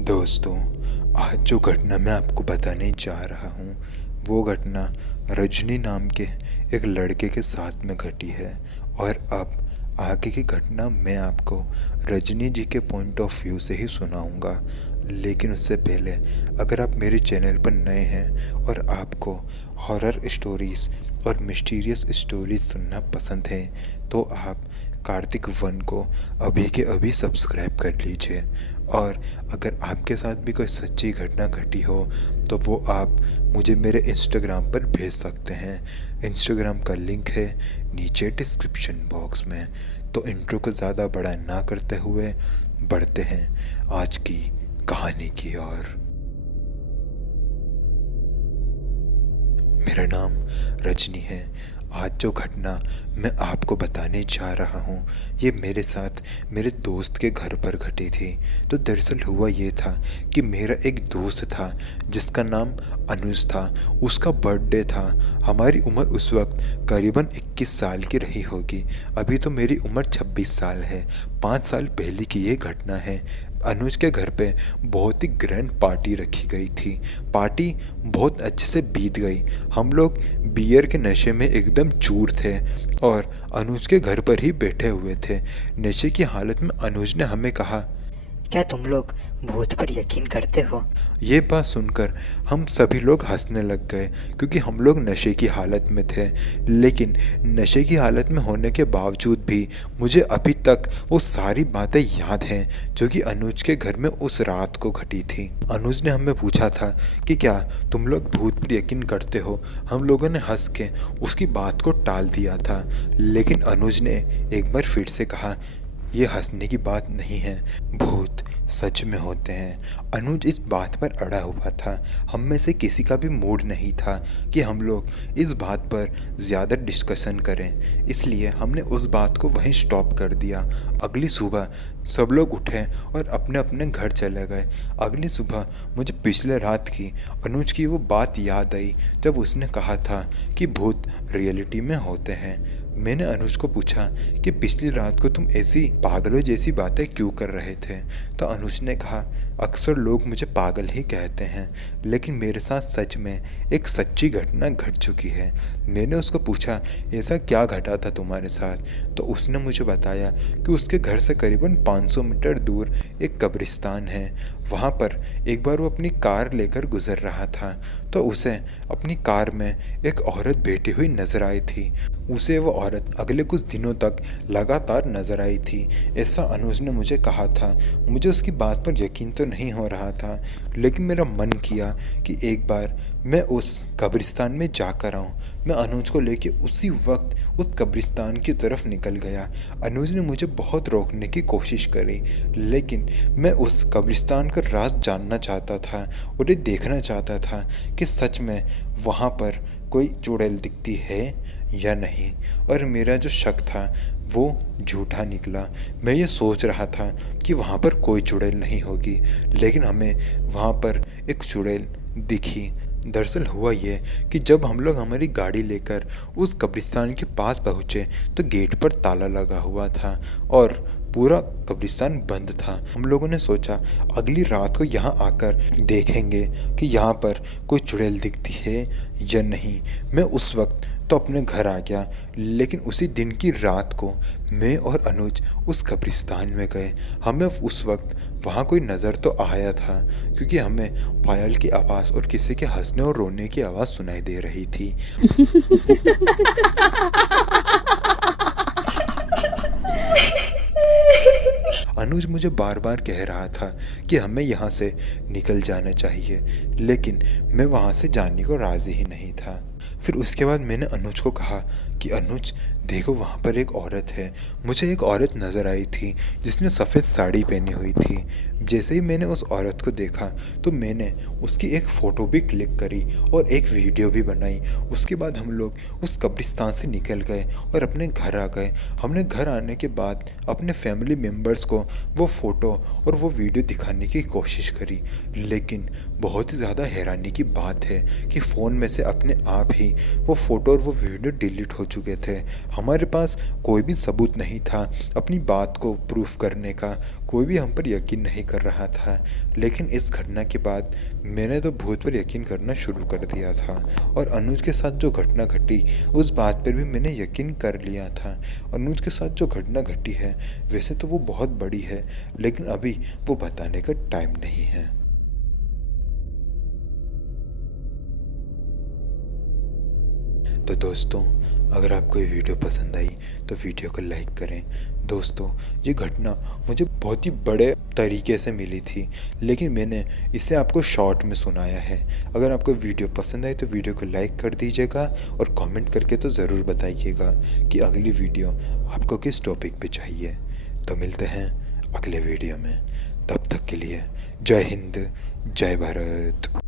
दोस्तों, आज जो घटना मैं आपको बताने जा रहा हूँ वो घटना रजनी नाम के एक लड़के के साथ में घटी है। और अब आगे की घटना मैं आपको रजनी जी के पॉइंट ऑफ व्यू से ही सुनाऊंगा। लेकिन उससे पहले अगर आप मेरे चैनल पर नए हैं और आपको हॉरर स्टोरीज़ और मिस्टीरियस स्टोरीज सुनना पसंद है तो आप कार्तिक वन को अभी के अभी सब्सक्राइब कर लीजिए। और अगर आपके साथ भी कोई सच्ची घटना घटी हो तो वो आप मुझे मेरे इंस्टाग्राम पर भेज सकते हैं। इंस्टाग्राम का लिंक है नीचे डिस्क्रिप्शन बॉक्स में। तो इंट्रो को ज़्यादा बड़ा ना करते हुए बढ़ते हैं आज की कहानी की ओर। मेरा नाम रजनी है। आज जो घटना मैं आपको बताने जा रहा हूँ ये मेरे साथ मेरे दोस्त के घर पर घटी थी। तो दरअसल हुआ ये था कि मेरा एक दोस्त था जिसका नाम अनुज था। उसका बर्थडे था। हमारी उम्र उस वक्त करीबन 21 साल की रही होगी। अभी तो मेरी उम्र 26 साल है। 5 साल पहले की ये घटना है। अनुज के घर पे बहुत ही ग्रैंड पार्टी रखी गई थी। पार्टी बहुत अच्छे से बीत गई। हम लोग बियर के नशे में एकदम चूर थे और अनुज के घर पर ही बैठे हुए थे। नशे की हालत में अनुज ने हमें कहा, क्या तुम लोग भूत पर यकीन करते हो? ये बात सुनकर हम सभी लोग हंसने लग गए क्योंकि हम लोग नशे की हालत में थे। लेकिन नशे की हालत में होने के बावजूद भी मुझे अभी तक वो सारी बातें याद हैं जो कि अनुज के घर में उस रात को घटी थी। अनुज ने हमें पूछा था कि क्या तुम लोग भूत पर यकीन करते हो। हम लोगों ने हंस के उसकी बात को टाल दिया था। लेकिन अनुज ने एक बार फिर से कहा, ये हंसने की बात नहीं है, भूत सच में होते हैं। अनुज इस बात पर अड़ा हुआ था। हम में से किसी का भी मूड नहीं था कि हम लोग इस बात पर ज़्यादा डिस्कशन करें, इसलिए हमने उस बात को वहीं स्टॉप कर दिया। अगली सुबह सब लोग उठे और अपने अपने घर चले गए। अगली सुबह मुझे पिछले रात की अनुज की वो बात याद आई जब उसने कहा था कि भूत रियलिटी में होते हैं। मैंने अनुज को पूछा कि पिछली रात को तुम ऐसी पागलों जैसी बातें क्यों कर रहे थे। तो अनुज ने कहा, अक्सर लोग मुझे पागल ही कहते हैं लेकिन मेरे साथ सच में एक सच्ची घटना घट चुकी है। मैंने उसको पूछा, ऐसा क्या घटा था तुम्हारे साथ। तो उसने मुझे बताया कि उसके घर से करीबन 500 मीटर दूर एक कब्रिस्तान है। वहाँ पर एक बार वो अपनी कार लेकर गुजर रहा था तो उसे अपनी कार में एक औरत बैठी हुई नजर आई थी। उसे वो औरत अगले कुछ दिनों तक लगातार नजर आई थी, ऐसा अनुज ने मुझे कहा था। मुझे उसकी बात पर यकीन तो नहीं हो रहा था लेकिन मेरा मन किया कि एक बार मैं उस कब्रिस्तान में जाकर आऊँ। मैं अनुज को लेके उसी वक्त उस कब्रिस्तान की तरफ निकल गया। अनुज ने मुझे बहुत रोकने की कोशिश करी लेकिन मैं उस कब्रिस्तान का राज जानना चाहता था और ये देखना चाहता था कि सच में वहाँ पर कोई चुड़ैल दिखती है या नहीं। और मेरा जो शक था वो झूठा निकला। मैं ये सोच रहा था कि वहाँ पर कोई चुड़ैल नहीं होगी लेकिन हमें वहाँ पर एक चुड़ैल दिखी। दरअसल हुआ ये कि जब हम लोग हमारी गाड़ी लेकर उस कब्रिस्तान के पास पहुँचे तो गेट पर ताला लगा हुआ था और पूरा कब्रिस्तान बंद था। हम लोगों ने सोचा अगली रात को यहाँ आकर देखेंगे कि यहाँ पर कोई चुड़ैल दिखती है या नहीं। मैं उस वक्त तो अपने घर आ गया लेकिन उसी दिन की रात को मैं और अनुज उस कब्रिस्तान में गए। हमें उस वक्त वहाँ कोई नज़र तो आया था क्योंकि हमें पायल की आवाज़ और किसी के हंसने और रोने की आवाज़ सुनाई दे रही थी। अनुज मुझे बार बार कह रहा था कि हमें यहाँ से निकल जाना चाहिए लेकिन मैं वहाँ से जाने को राज़ी ही नहीं था। फिर उसके बाद मैंने अनुज को कहा कि अनुज देखो वहाँ पर एक औरत है। मुझे एक औरत नज़र आई थी जिसने सफ़ेद साड़ी पहनी हुई थी। जैसे ही मैंने उस औरत को देखा तो मैंने उसकी एक फ़ोटो भी क्लिक करी और एक वीडियो भी बनाई। उसके बाद हम लोग उस कब्रिस्तान से निकल गए और अपने घर आ गए। हमने घर आने के बाद अपने फैमिली मेम्बर्स को वो फ़ोटो और वो वीडियो दिखाने की कोशिश करी लेकिन बहुत ही ज़्यादा हैरानी की बात है कि फ़ोन में से अपने आप ही वो फ़ोटो और वो वीडियो डिलीट हो चुके थे। हमारे पास कोई भी सबूत नहीं था अपनी बात को प्रूफ करने का, कोई भी हम पर यकीन नहीं कर रहा था। लेकिन इस घटना के बाद मैंने तो भूत पर यकीन करना शुरू कर दिया था, और अनुज के साथ जो घटना घटी उस बात पर भी मैंने यकीन कर लिया था। अनुज के साथ जो घटना घटी है वैसे तो वो बहुत बड़ी है, लेकिन अभी वो बताने का टाइम नहीं है। तो दोस्तों, अगर आपको ये वीडियो पसंद आई तो वीडियो को लाइक करें। दोस्तों, ये घटना मुझे बहुत ही बड़े तरीके से मिली थी, लेकिन मैंने इसे आपको शॉर्ट में सुनाया है। अगर आपको वीडियो पसंद आई तो वीडियो को लाइक कर दीजिएगा और कमेंट करके तो ज़रूर बताइएगा कि अगली वीडियो आपको किस टॉपिक पे चाहिए। तो मिलते हैं अगले वीडियो में, तब तक के लिए जय हिंद, जय भारत।